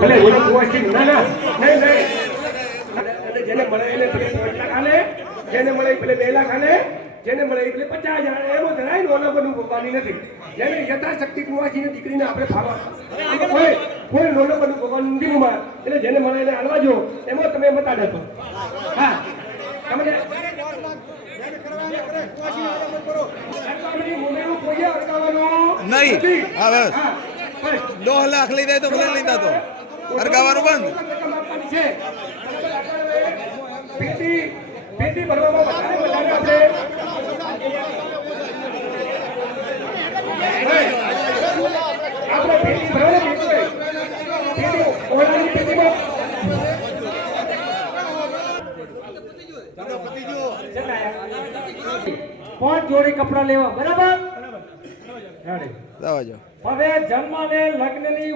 ભલે ઓલો કુવાસી ના ના નહીં અને જેને મળે એને 5 લાખ આલે જેને મળે પેલે 2 લાખ આલે જેને મળે એટલે 50,000 એવો ધરાય ને ઓલો બધું ભોગવાની નથી જેને યથાશક્તિ કુવાસીની દીકરીને આપણે ફાળવા કોઈ લોલો બધું ભોગવાનું નથી ઉમર એટલે જેને મળે એને આલવા જો એમાં તમે મતા દેતો હા તમને નહીં હવે 2 લાખ લઈ જાય તો ભલે લીધા તો અરગાવાનું બંધ પેટી ભરવામાં વધારે આપણે પેટી ભરવાની પેટી ઓળાની પેટીમાં 5 જોડી કપડા લેવા બરાબર દાવાજો હવે જન્મ અને લગ્નની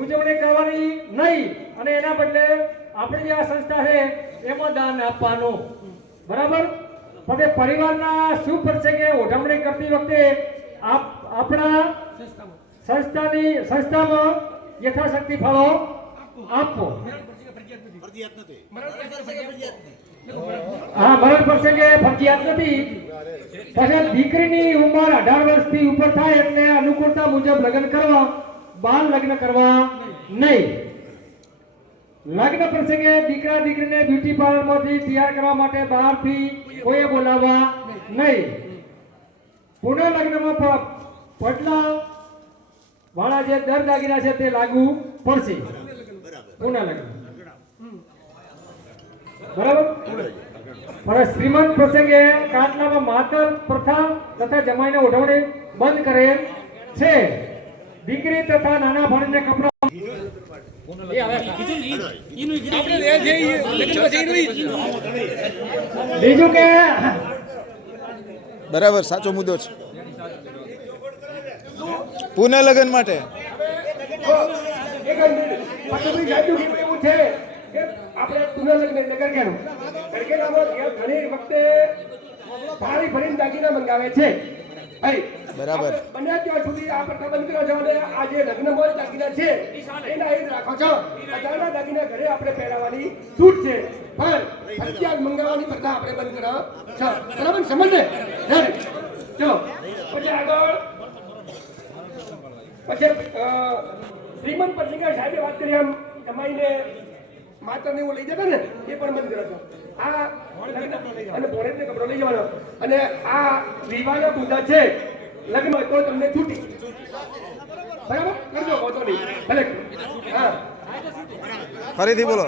ઉજવણી કરવાની નહીં અને એના બદલે આપણી જે આ સંસ્થા છે એમાં દાન આપવાનું બરાબર હવે પરિવારના શું પ્રસંગે ઉજવણી કરતી વખતે આપણા સંસ્થામાં યથાશક્તિ ફાળો આપવો હા મરણ પ્રસંગે ફરજિયાત નથી પછી દીકરીની ઉંમર 18 વર્ષથી ઉપર થાય એટલે અનુકૂળતા મુજબ લગ્ન કરવા બાળ લગ્ન કરવા નહીં લગ્ન પ્રસંગે દીકરા દીકરીને બ્યુટી પાર્લરમાંથી તૈયાર કરવા માટે બહારથી કોઈએ બોલાવવા નહીં પુનઃ લગ્નમાં પટલા વાળા જે દર દાગીના છે તે લાગુ પડશે પુનઃ લગ્ન બરાબર પણ શ્રીમંત પ્રસંગે કાટલામાં માતર પ્રથા તથા જમાઈને ઓઢવણી બંધ કરે છે દીકરી તથા નાના ભાણીને કપડા બીજું કે બરાબર સાચો મુદ્દો છે પુનઃ લગ્ન માટે આપણે પુનઃલગ્ન નગર ઘણી વખતે થાળી ભરીને દાગીના મંગાવે છે. બરાબર. બને ત્યાં સુધી આ પ્રથા બંધ કર્યો છે અને આ જે લગ્નમાં દાગીના છે એના એ જ રાખો છો. બધાના દાગીના ઘરે આપણે પહેરાવવાની છૂટ છે, પણ ફરજિયાત મંગાવવાની પ્રથા આપણે બંધ કરો છો. બરાબર, સમજ ને? ચલો પછી આગળ શ્રીમંત પત્રિકા સાહેબે વાત કરી એમ જમાઈને માતાને એવું લઈ જતા ને એ પણ બંધ કર્યો છો. આ અને ભોળેજને કપડો લઈ જવાનો અને આ વિવાહના મુદ્દા છે લગ્ન હોય તો તમને છૂટી. બરાબર, કરજો વાંધો નહીં ભલે. હા, ફરીથી બોલો.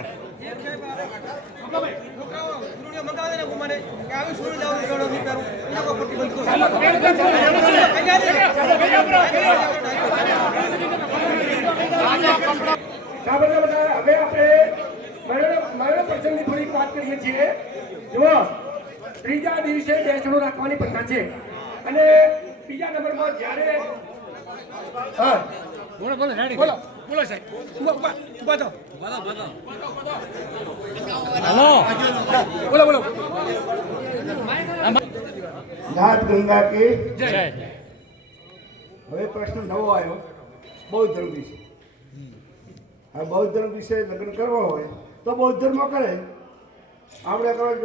હવે આપણે મરણ પ્રસંગની થોડીક વાત કરીએ છીએ. જુઓ, ત્રીજા દિવસે બેસણું રાખવાની પ્રથા છે અને બીજા નંબરમાં જ્યારે હા બોલો સાહેબ બોલો નાથ ગંગા કે જય. હવે પ્રશ્ન નવો આવ્યો બૌદ્ધ ધર્મ વિશે. આ બૌદ્ધ ધર્મ વિશે લગ્ન કરવા હોય તો બૌદ્ધ ધર્મ કરે, આપણે કરવા જ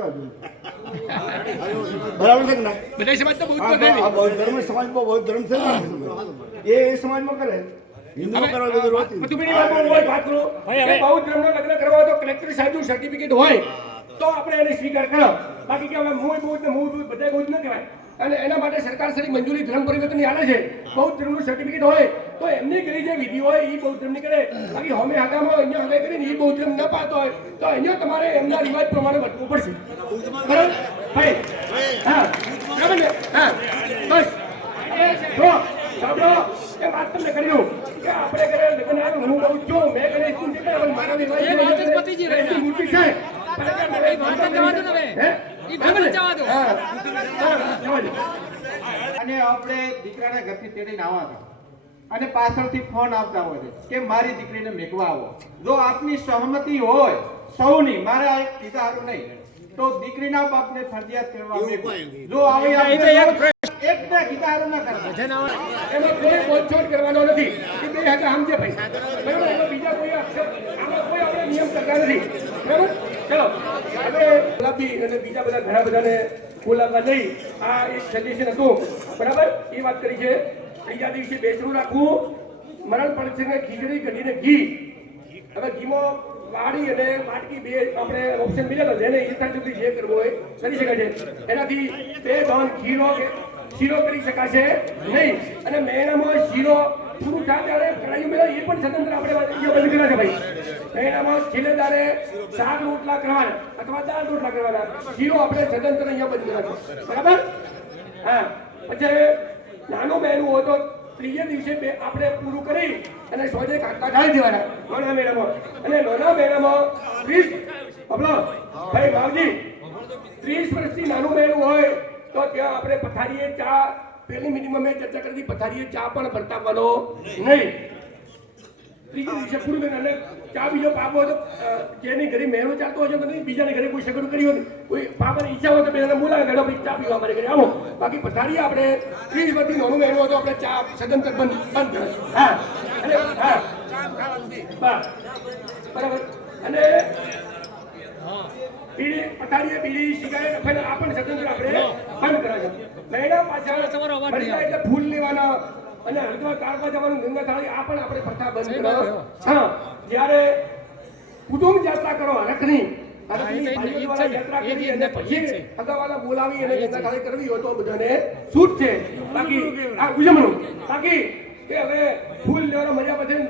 બરાબર છે કે ના? બધા સમાજ તો બહુ આ બૌદ્ધ ધર્મ સમાજમાં બૌદ્ધ ધર્મ છે ને, એ સમાજમાં કરે, હિન્દુમાં કરવા જરૂર હોતી નથી. બૌદ્ધ ધર્મનો લગ્ન કરવા હોય તો કલેક્ટર સાહેબનું સર્ટિફિકેટ હોય તો આપણે એને સ્વીકાર કરો. બાકી કે હવે મૂળ બૌદ્ધ ને મૂળ બૌદ્ધ બધા બૌદ્ધ ન કહેવાય અને એના માટે સરકાર શ્રી મંજૂરી ધર્મ પરિવર્તનની આલે છે. બૌદ્ધ ધર્મનું સર્ટિફિકેટ હોય તો એમની કરી જે વિધિ હોય એ બૌદ્ધ ધર્મની કરે. બાકી હોમે હાગામાં અહીંયા હગાઈ કરીને એ બૌદ્ધ ધર્મ ન પાડતો હોય તો અહીંયા તમારે એમના રિવાજ પ્રમાણે વર્તવું પડશે. બરાબર ભાઈ? હા બરાબર ને? હા બસ જો સાંભળો, એ વાત તમને કરી દઉં કે આપણે ઘરે લગ્ન આવ્યું, હું બહુ છું, મેં ઘરે સ્કૂલ છે પણ મારા વિવાહ છે મૂર્તિ છે. અને આપણે દીકરાના ઘરથી તેડીને આવવા હતા અને પાછળથી ફોન આવતા હોય છે કે મારી દીકરીને મેકવા આવો. જો આપની સહમતિ હોય સૌની, મારે આ એક કીધા હારું નહીં, તો દીકરીના બાપને ફરજિયાત કરવા મેકવો. જો આવી એક બે કીધા હારું ના કરતા, એમાં કોઈ બોલછોડ કરવાનો નથી કે બે હાથે સમજે ભાઈ. બરાબર, એમાં બીજા કોઈ આમાં કોઈ આપણે નિયમ કરતા નથી. બરાબર, ચલો હવે ગુલાબી અને બીજા બધા ઘણા બધાને બોલાવવા જઈ આ એક સજેશન હતું. બરાબર, એ વાત કરી છે. ત્રીજા દિવસે બેસણું રાખવું, મરણ પ્રસંગે ખીચડી કઢીને ઘી. હવે ઘીમાં વાડી અને વાટકી બે આપણે ઓપ્શન મળ્યા હતા, જેને ઈચ્છા સુધી જે કરવો હોય કરી શકાય છે. એનાથી બે ધન શીરો કરી શકાશે નહીં અને મહિનામાં શીરો પૂરું થાય ત્યારે કઢાઈ મેળવે એ પણ સ્વતંત્ર આપણે બંધ કર્યા છે ભાઈ. મહિનામાં છેલ્લેદારે શાક રોટલા કરવાના અથવા દાળ રોટલા કરવાના, શીરો આપણે સ્વતંત્ર અહીંયા બંધ કર્યા છે. બરાબર, હા. પછી નાનું બહેનું હોય તો ત્રીજે દિવસે આપણે પૂરું કરી અને સોજે કાંટા ઢાળી દેવાના નાના મહિનામાં. અને નાના મહિનામાં 30 ભાઈ ભાવજી 30 વર્ષથી નાનું બહેનું હોય તો ત્યાં આપણે પથારીએ ચા, પહેલી મિનિમમ મેં ચર્ચા કરી પથારીએ ચા પણ વર્તાવવાનો નહીં. ત્રીજે દિવસે પૂરું કરીને અને ચા બીજો પાપ હોય તો જેની ઘરે મહેનો ચાલતો હોય છે બીજાને ઘરે કોઈ સગવડ કરી હોય, કોઈ પાપાની ઈચ્છા હોય તો બેને બોલાવે ઘરે ભાઈ ચા પીવા અમારે ઘરે આવો. બાકી પથારીએ આપણે 30 વર્ષથી નાનું મહેનું હોય તો આપણે ચા સદંતર બંધ કરે. હા અને હા બસ બરાબર. અને બીડી પથારીએ બીડી સિગારેટ અફેણ આ પણ સ્વતંત્ર આપણે બંધ કરે છે. મહિના પાછળ એટલે ફૂલ લેવાના અને હરિદ્વાર કારવા જવાનું, ગંગા થાળી આ પણ આપણે પ્રથા બંધ કરો. હા, જ્યારે કુટુંબ યાત્રા કરો હરખની યાત્રા કરી અને પછી અગાવાલા બોલાવી અને ગંગા થાળી કરવી હોય તો બધાને છૂટ છે. બાકી આ ઉજવણું બાકી કે હવે ફૂલ લેવાનો મજા પછી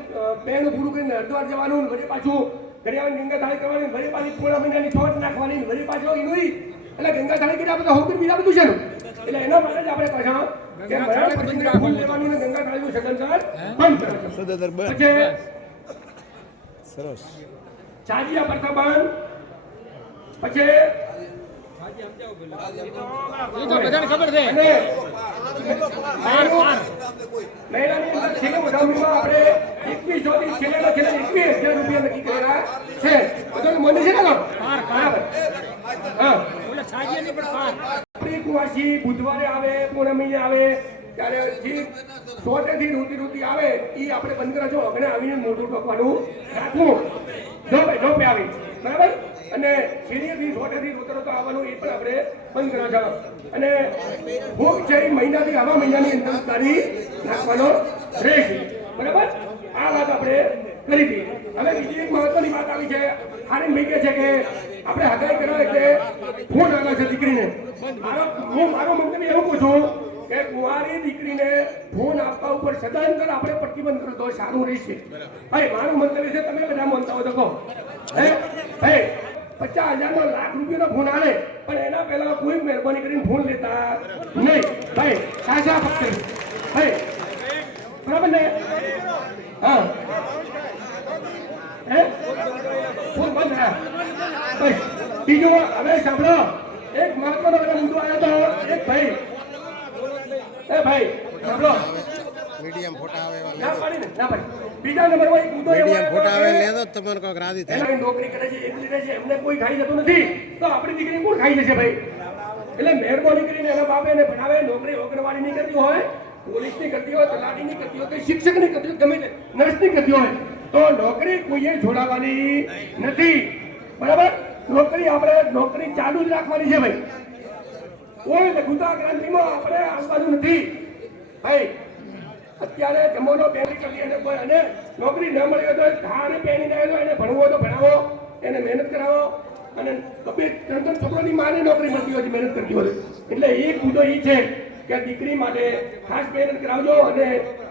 બેનું પૂરું કરીને હરિદ્વાર જવાનું, વળી પાછું ઘરે આવીને ગંગા થાળી કરવાની, વળી પાછી પૂર્ણ મહિનાની ચોટ નાખવાની, વળી પાછો એનું એટલે ગંગા થાળી કરી આપણે હોમ બીજા બધું છે. એટલે એના માટે જ આપણે પાછા કે મરણ પ્રસંગે ફૂલ લેવાનું ને ગંગા થાળીનું સદંતર બંધ કરે છે. સરસ. ચાજીયા પ્રથા બંધ. પછી બધાને ખબર છે. મહિલાની અંદર છેલ્લે વધામણીમાં આપણે 2100 થી છેલ્લે 21,000 રૂપિયા નક્કી કરેલા છે. બધાને મને છે ને બરાબર. હા, છાજીયાની પણ કુંવાસી બુધવારે આવે, પૂનમીને આવે, ત્યારે જે સોટેથી રૂતી આવે એ આપણે બંધ કરે છો. અગણે આવીને મોઢું ટોકવાનું રાખવું, જો પે આવી બરાબર. અને શેરીથી સોટેથી રોતો આવવાનું એ પણ આપણે બંધ કરવા જાવ. અને ભોગ છે એ મહિનાથી આવા મહિનાની અંદર તારી રાખવાનો રહેશે બરાબર. આ વાત આપણે કરી હતી. હવે બીજી એક મહત્વની વાત આવી છે. આનંદ ભાઈ કહે છે કે આપણે હગાઈ કરવા એટલે ફોન આવે છે દીકરીને. મારો મંતવ્ય એવું પૂછું કે કુંવારી દીકરીને ફોન આપવા ઉપર સદાંતર આપણે પ્રતિબંધ કરો તો સારું રહેશે. ભાઈ મારું મંતવ્ય છે, તમે બધા માનતા હો તો કહો. ભાઈ 50,000 લાખ રૂપિયાનો ફોન આવે પણ એના પહેલા કોઈ મહેરબાની કરીને ફોન લેતા નહીં. ભાઈ સાચા પક્ષે ભાઈ બરાબર ને? હા ફોન બંધ હા. બીજું હવે સાંભળો, એક મહત્વનો મુદ્દો આવ્યો તો એક ભાઈ સાંભળો મીડિયમ ફોટા આવે ના પાડી ને ના પાડી. બીજા નંબરમાં એક મુદ્દો એવો મીડિયમ ફોટા આવે આવ્યો લે તો તમારે કોઈક રાજી થાય. એના નોકરી કરે છે, એકલી રહે છે, એમને કોઈ ખાઈ જતું નથી, તો આપણી દીકરી કોણ ખાઈ જશે ભાઈ? એટલે મહેરબાની કરીને એના બાપે એને ભણાવે. નોકરી ઓગણવાડી નહીં કરતી હોય, પોલીસની કરતી હોય, તલાટીની કરતી હોય, શિક્ષકની કરતી હોય, ગમે તે નર્સની કરતી હોય તો નોકરી કોઈએ છોડાવવાની નથી બરાબર. નોકરી ચાલુ જ રાખવાની છે ભાઈ. કોઈ લઘુતા ક્રાંતિમાં આપણે આવવાનું નથી ભાઈ. અત્યારે જમવાનો પહેરી કરી અને કોઈ અને નોકરી ન મળી હોય તો ધારે પહેરીને આવ્યો એને ભણવું હોય તો ભણાવો, એને મહેનત કરાવો. અને 2-3 છોકરોની માને નોકરી મળતી હોય, મહેનત કરતી હોય. એટલે એક મુદ્દો એ છે કે દીકરી માટે ખાસ મહેનત કરાવજો. અને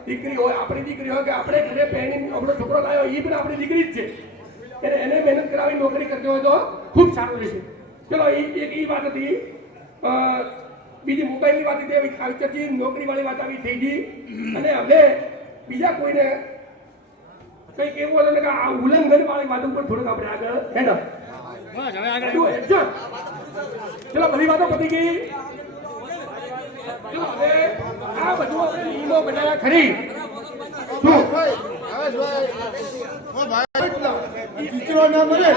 દીકરી હોય, આપણી દીકરી હોય કે આપણે ઘરે પહેરીને આપણો છોકરો લાવ્યો એ પણ આપણી દીકરી જ છે, એને મહેનત કરાવી નોકરી કરતી હોય તો ખૂબ સારું રહેશે. ચલો એ વાત હતી. બીજી મોબાઈલની વાત હતી, આવી ચર્ચી નોકરીવાળી વાત આવી થઈ ગઈ. અને હવે બીજા કોઈને કંઈક એવું હતું કે આ ઉલ્લંઘન વાળી વાત ઉપર થોડુંક આપણે આગળ ચલો બધી વાતો પતી ગઈ. ચલો હવે આ બધું આપણે નિયમો બનાવ્યા ખરી દીકરો ના મળે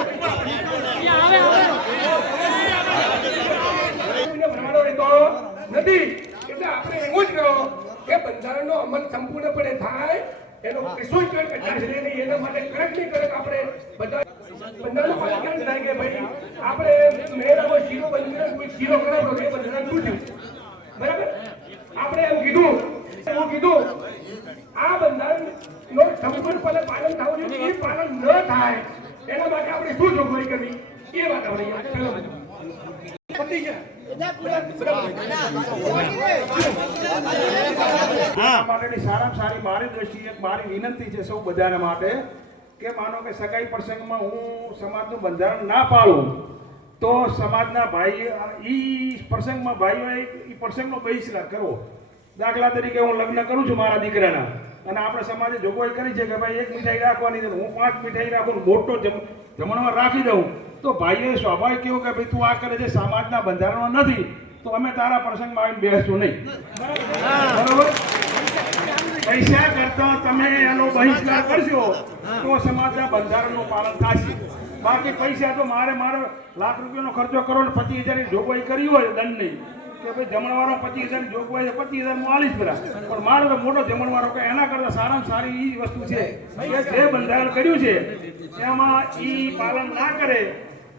નથી. એટલે આપણે એવું જ કરો કે બંધારણનો અમલ સંપૂર્ણપણે થાય, એનો કશું જ કચાશ રહે નહીં. એના માટે કડક નહીં કડક આપણે બધા બંધારણ પાલન થાય કે ભાઈ આપણે મેળાવો શીરો બંધ કોઈ શીરો કરાવો એ બંધારણ શું થયું બરાબર. આપણે એવું કીધું આ બંધારણનો સંપૂર્ણપણે પાલન થવું જોઈએ. એ પાલન ન થાય એના માટે આપણે શું જોગવાઈ કરવી એ વાત આપણે પતી ગયા. માટેની સારામાં સારી મારી દ્રષ્ટિએ એક મારી વિનંતી છે સૌ બધાને માટે કે માનો કે સગાઈ પ્રસંગમાં હું સમાજનું બંધારણ ના પાળું તો સમાજના ભાઈ ઈ પ્રસંગમાં ભાઈઓએ ઈ પ્રસંગનો બહિષ્કાર કરવો. દાખલા તરીકે હું લગ્ન કરું છું મારા દીકરાના અને આપણે સમાજે જોગવાઈ કરી છે કે ભાઈ 1 મીઠાઈ રાખવાની, હું 5 મીઠાઈ રાખું, મોટો જમણવાર રાખી દઉં, તો ભાઈઓએ સ્વાભાવિક કેવું કે ભાઈ તું આ કરે છે સમાજના બંધારણમાં નથી તો અમે તારા પ્રસંગમાં આવીને બેસશું નહીં. બરોબર? પૈસા કરતા તમે એનો બહિષ્કાર કરશો તો સમાજના બંધારણનું પાલન થશે. બાકી પૈસા તો મારે લાખ રૂપિયાનો ખર્ચો કરો ને 25,000ની જોગવાઈ કરી હોય દંડની કે ભાઈ જમણવારો 25,000ની જોગવાઈ છે, 25,000 હું આલીશ પેલા, પણ મારો તો મોટો જમણવારો કે એના કરતાં સારામાં સારી એ વસ્તુ છે કે જે બંધારણ કર્યું છે એમાં એ પાલન ના કરે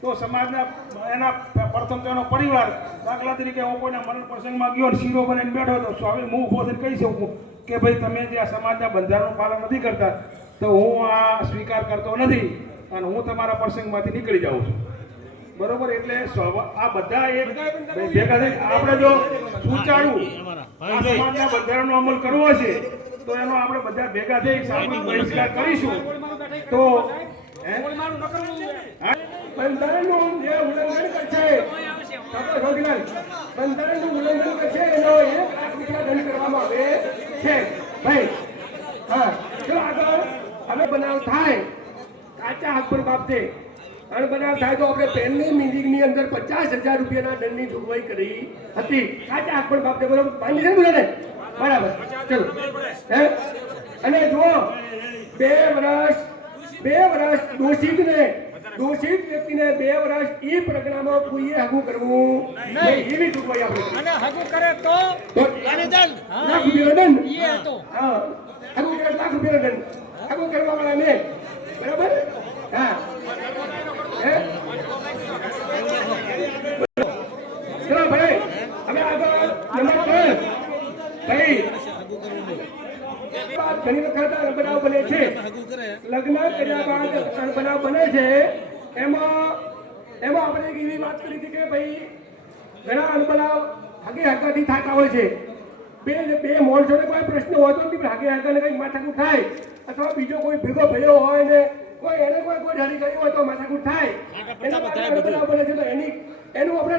તો સમાજના એના પ્રથમ તો એનો પરિવાર. દાખલા તરીકે હું કોઈના મરણ પ્રસંગમાં ગયો શીરો બનાવીને બેઠો તો સ્વામી હું ઉભો થઈને કહી શકું કે ભાઈ તમે જે આ સમાજના બંધારણનું પાલન નથી કરતા તો હું આ સ્વીકાર કરતો નથી અને હું તમારા પ્રસંગમાંથી નીકળી જાઉં છું. બરોબર? એટલે આ બધા એક ભેગા થઈ આપણે જો સુચારું આ સમાજના બંધારણનો અમલ કરવો છે તો એનો આપણે બધા ભેગા થઈ સામૂહિક બહિષ્કાર કરીશું તો બંધારણનું જે ઉલ્લંઘન કરશે બંધારણનું ઉલ્લંઘન કરશે એનો 1 લાખ રૂપિયા દંડ કરવામાં આવે છે ભાઈ. હા ચલો આગળ. હવે બનાવ થાય કાચા હક પર બાબતે અણબનાવ થાય તો આપણે પહેલી મિટિંગની અંદર 50,000 રૂપિયાના દંડની જોગવાઈ કરી હતી. કાચા હક પર બાબતે બરોબર બાંધી છે બધાને બરાબર. ચલો અને જો 2 વર્ષ દોષિતને દોષિત વ્યક્તિને 2 વર્ષ એ પ્રજ્ઞામાં કોઈએ હગું કરવું નહીં. એવી જોગવાઈ આપણે કરી. અને હગું કરે તો લાખ રૂપિયાનો દંડ. એ હતો. હા, હગું કરે તો લાખ રૂપિયાનો દંડ. હગું કરવા વાળા ને બરાબર. હા, હે? ચલો ભાઈ, હવે આગળ નંબર 3. ભાઈ, ઘણી વખત અણબનાવ બને છે. લગ્ન કર્યા બાદ અણબનાવ બને છે. એમાં આપણે એક એવી વાત કરી હતી કે ભાઈ ઘણા અણબનાવ હગે હગાથી થતા હોય છે. બે માણસોને કોઈ પ્રશ્ન હોતો નથી, પણ હગે હગાને કંઈક માથાકૂટ થાય અથવા બીજો કોઈ ભેગો ભયો હોય ને કોઈ એને કોઈ ઢાળી કર્યું હોય તો માથાકૂટ થાય. એના માટે અણબનાવ બને છે. તો એનું આપણે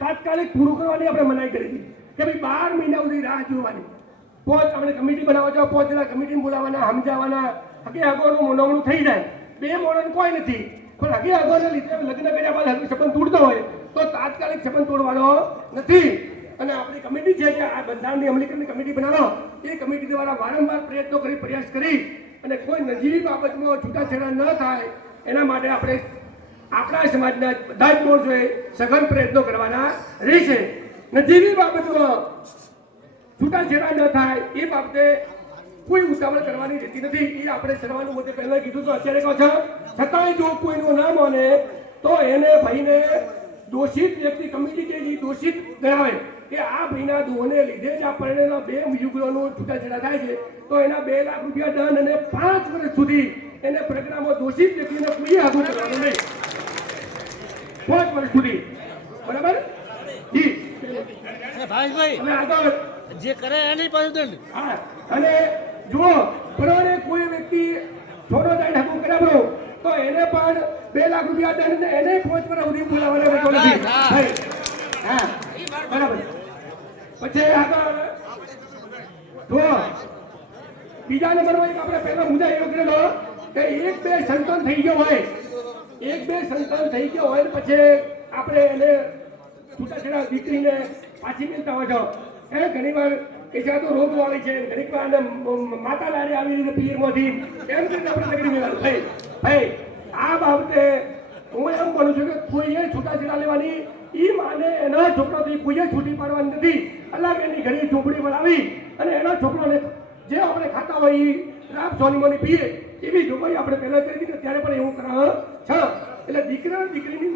તાત્કાલિક પૂરું કરવાની આપણે મનાઈ કરી હતી કે ભાઈ 12 મહિના સુધી રાહ જોવાની. આપણે કમિટી બનાવવા જાવ, 5 જણા કમિટીને બોલાવવાના, સમજાવવાના, હગે હગોનું મોનવણું થઈ જાય. 2 મોણન કોઈ નથી, પણ હગે હગોને લીધે લગ્ન કર્યા બાદ હગી સંબંધ તૂટતો હોય તો તાત્કાલિક સંબંધ તોડવાનો નથી. અને આપણી કમિટી છે જે આ બંધારણની અમલીકરણની કમિટી બનાવો, એ કમિટી દ્વારા વારંવાર પ્રયત્નો કરી, પ્રયાસ કરી અને કોઈ નજીવી બાબતમાં છૂટાછેડા ન થાય એના માટે આપણે આપણા સમાજના બધા જ માણસોએ સઘન પ્રયત્નો કરવાના રહેશે. નજીવી બાબતમાં છૂટાછેડા ન થાય એ બાબતે કોઈ ઉતાવળ કરવાની રહેતી નથી. એ આપણે સર્વાનુમતે પહેલા કીધું તો અત્યારે કહો છો. છતાંય જો કોઈનું ના માને તો એને ભાઈને દોષિત વ્યક્તિ કમિટી કે જે દોષિત ગણાવે કે આ ભાઈના દોહને લીધે જ આ પરિણયના 2 યુગલોનો છૂટાછેડા થાય છે તો એના 2 લાખ રૂપિયા દંડ અને 5 વર્ષ સુધી એને પ્રજ્ઞામાં દોષિત વ્યક્તિને કોઈ હગું કરવાનું નહીં. 5 વર્ષ સુધી. બરાબર જી. ભાઈ અને આગળ જે કરે એની પાછું દંડ. હા, અને જુઓ પરણે કોઈ વ્યક્તિ છોડો જઈને હકું કરાવ્યો તો એને પણ 2 લાખ રૂપિયા દંડ ને એને 5 વર્ષ સુધી બોલાવવાનો રહેતો નથી. હા, બરાબર. પછી આગળ જુઓ બીજા નંબરમાં એક આપણે પહેલો મુદ્દા એવો કરેલો કે 1-2 સંતાન થઈ ગયો હોય, 1-2 સંતાન થઈ ગયો હોય પછી આપણે એને છૂટાછેડા દીકરીને પાછી મિલતા હોય છો. એ ઘણી વાર એકાદો રોગ વાળી છે, ઘણીક વાર માતા લારે આવી રીતે પિયરમાંથી એમ કરીને આપણે તકલીફ મેળવવાનું. ભાઈ આ બાબતે હું એમ બોલું છું કે કોઈએ છૂટાછેડા લેવાની એ માને એના છોકરાથી કોઈએ છૂટી પાડવાની નથી. અલગ એની ઘરે ઝૂંપડી બનાવી અને એના છોકરાને જે આપણે ખાતા હોય એ રાબ સોનીમોની પીએ એવી જોગવાઈ આપણે પહેલાં કરી હતી. ત્યારે પણ એવું કરાવે છે. એટલે દીકરા દીકરીની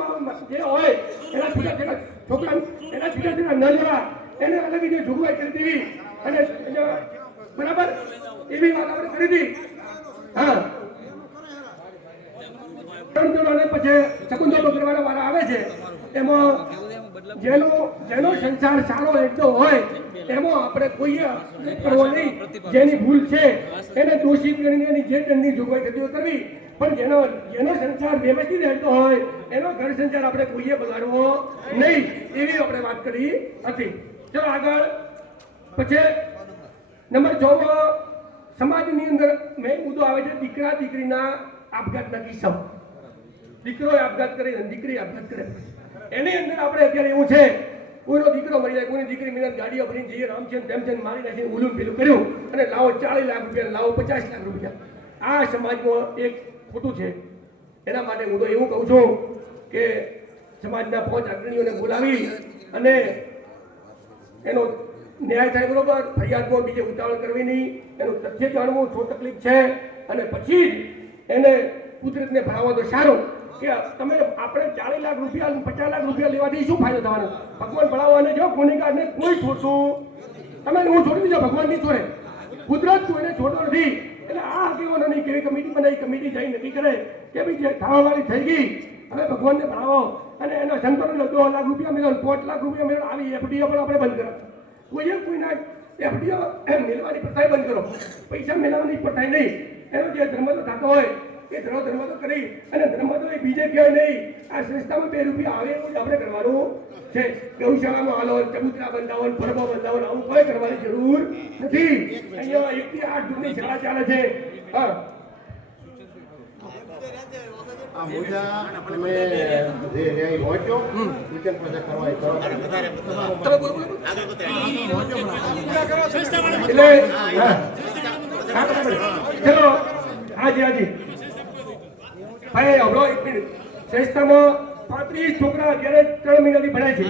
જે હોય એના છૂટાછેડા છોકરા એના છૂટાછેડા ન લેવા એને અલગ જે જોગવાઈ કરી દેવી અને બરાબર એવી વાત આપણે કરી હતી. હા, અને પછી શકુંતલો કરવાના વાળા આવે છે. એમાં જેનો સંસાર સારો એકદમ હોય એમાં આપણે કોઈએ કરવો નહીં. જેની ભૂલ છે એને દોષિત કરીને એની જે દંડની જોગવાઈ થતી કરવી, પણ જેનો સંસાર વ્યવસ્થિત રહેતો હોય એનો ઘર સંસાર આપણે કોઈએ બગાડવો નહીં એવી આપણે વાત કરી હતી. ચલો આગળ. પછી નંબર 6 સમાજની અંદર મેઇન મુદ્દો આવે છે દીકરા દીકરીના આપઘાતના કિસ્સાઓ. દીકરોએ આપઘાત કરે અને દીકરી આપઘાત કરે. એની અંદર આપણે અત્યારે એવું છે કોઈનો દીકરો મરી જાય, કોઈની દીકરી મરી ગાડીઓ ભરીને જઈએ રામ છે તેમ છે મારી નાખીને ઉલું પેલું કર્યું અને લાવો 40 લાખ રૂપિયા, લાવો 50 લાખ રૂપિયા. આ સમાજમાં એક ખોટું છે. એના માટે હું તો એવું કહું છું કે સમાજના 5 અગ્રણીઓને બોલાવી અને એનો ન્યાય થાય. બરોબર, ફરિયાદમાં બીજે ઉતાવળ કરવી નહીં, એનું તથ્ય જાણવું શું તકલીફ છે અને પછી એને કુદરતને ભણાવવા તો સારું કે તમે આપણે 40 લાખ રૂપિયા 50 લાખ રૂપિયા લેવાથી શું ફાયદો થવાનો? ભગવાન ભણાવવાને જો ગુનેગારને કોઈ છોડશું તમે હું છોડી દીધો, ભગવાન નહીં છોડે, કુદરત કોઈને છોડતો નથી. એટલે આ આગેવાનોની કેવી કમિટી બનાવી, કમિટી જઈ નક્કી કરે કે ભાઈ જે થવાવાળી થઈ ગઈ હવે ભગવાનને ભણાવો અને એના સંતાનોને 2 લાખ રૂપિયા મેળવો, 5 લાખ રૂપિયા મેળવો. આવી એફડીઓ પણ આપણે બંધ કરો. કોઈના એફડીઓ મેળવાની પ્રથા બંધ કરો, પૈસા મેળવવાની પ્રથા નહીં. એનો જે ધર્મ તો થતો હોય એ ધર્મ તો કરી અને ધર્મ તો એ બીજે ક્યાંય નહીં. આ સંસ્થામાં 2 રૂપિયા આવે એવું જ આપણે કરવાનું છે. ગૌશાળામાં હાલો, ચબૂતરા બંધાવો, ફરબો બંધાવો, આવું કોઈ કરવાની જરૂર નથી. અહીંયા 1 થી 8 જૂની શાળા ચાલે છે. હા, આ મુદ્દા તમે જે ન્યાય પહોંચ્યો સૂચન પછી કરવા કરો. એટલે ચલો હાજી ભાઈ હમણો એક મિનિટ સંસ્થામાં 35 છોકરા અત્યારે 3 મહિનાથી ભણે છે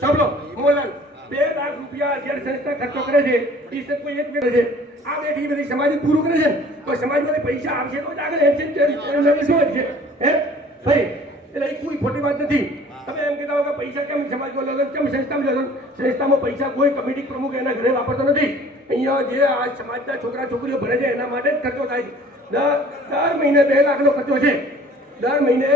સાંભળો મોહનલાલ 2 લાખ રૂપિયા અત્યારે સંસ્થા ખર્ચો કરે છે એ સર કોઈ એક કરે છે આ બેઠી બધી સમાજ પૂરું કરે છે તો સમાજમાંથી પૈસા આવશે તો જ આગળ એમસી છે હે ભાઈ એટલે એ કોઈ ખોટી વાત નથી તમે એમ કહેતા હો કે પૈસા કેમ સમાજમાં લગન કેમ સંસ્થામાં લગન સંસ્થામાં પૈસા કોઈ કમિટી પ્રમુખ એના ઘરે વાપરતો નથી અહીંયા જે આ સમાજના છોકરા છોકરીઓ ભણે છે એના માટે જ ખર્ચો થાય છે દર મહિને 2 લાખનો ખર્ચો છે દર મહિને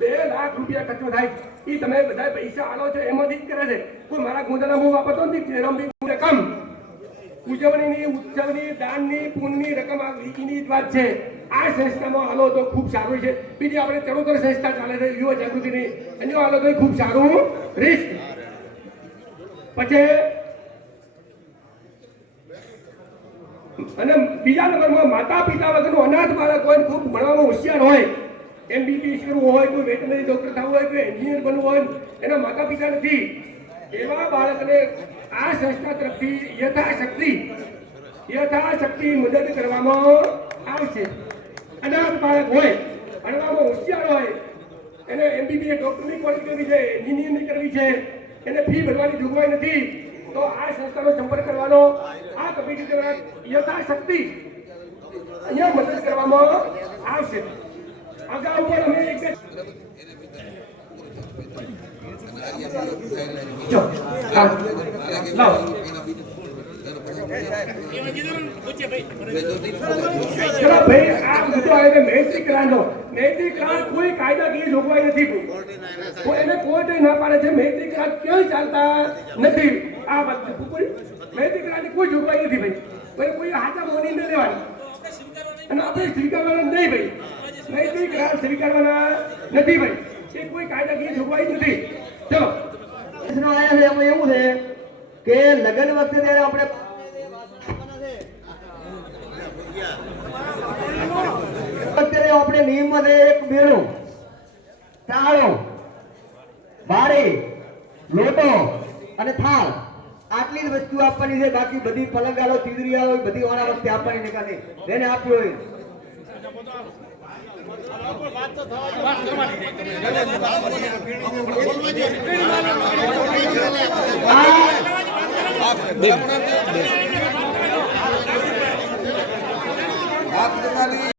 2 લાખ રૂપિયા ખર્ચો થાય એ તમે બધા પૈસા આલો છો એમાંથી જ કરે છે કોઈ મારા ગોદાના હું વાપરતો નથી રમની રકમ ઉજવણીની ઉત્સવની દાનની પુણ્યની રકમ આ લીટીની જ વાત છે આ સંસ્થામાં હાલો તો ખૂબ સારું છે બીજી આપણે ચરોતર સંસ્થા ચાલે છે યુવા જાગૃતિની એનો હાલો તો ખૂબ સારું રીત પછી અને બીજા નંબરમાં માતા પિતા વગરનું અનાથ બાળક હોય ખૂબ ભણવામાં હોશિયાર હોય MBBS કરવું હોય કોઈ વેટનરી ડોક્ટર થવું હોય કોઈ એન્જિનિયર બનવું હોય એના માતા પિતા નથી એવા બાળકને આ સંસ્થા તરફથી યથાશક્તિ મદદ કરવામાં આવશે અનાથ બાળક હોય ભણવામાં હોશિયાર હોય એને MBBS ડોક્ટરની કોલેજ કરવી છે એન્જિનિયરની કરવી છે એને ફી ભરવાની જોગવાઈ નથી તો આ સંસ્થાનો સંપર્ક કરવાનો આ કમિટી દ્વારા યથાશક્તિ અહીંયા મદદ કરવામાં આવશે અગાઉ પણ અમે એક ચલો ભાઈ આ મુદ્દો આવે કે મૈત્રી કરારનો મૈત્રી કરાર કોઈ કાયદાકીય જોગવાઈ નથી કોઈ એને કોર્ટે ના પાડે છે મૈત્રી કરાર ક્યાંય ચાલતા નથી આ વાત મૈત્રી કરારની કોઈ જોગવાઈ નથી ભાઈ કોઈ હાથા મોની ન લેવાની અને આપણે સ્વીકારવાના નહીં ભાઈ મૈત્રી કરાર સ્વીકારવાના નથી ભાઈ એ કોઈ કાયદાકીય જોગવાઈ નથી ચલો એમાં એવું છે કે લગ્ન વખતે ત્યારે આપણે અત્યારે આપણે નિયમમાં એક બેડું તાળો બારી લોટો અને થાળ આટલી જ વસ્તુ આપવાની છે બાકી બધી પલંગાળો તીદરીયાળો બધી વાળા વખતે આપવાની નીકળે એને આપ્યું હોય બાપ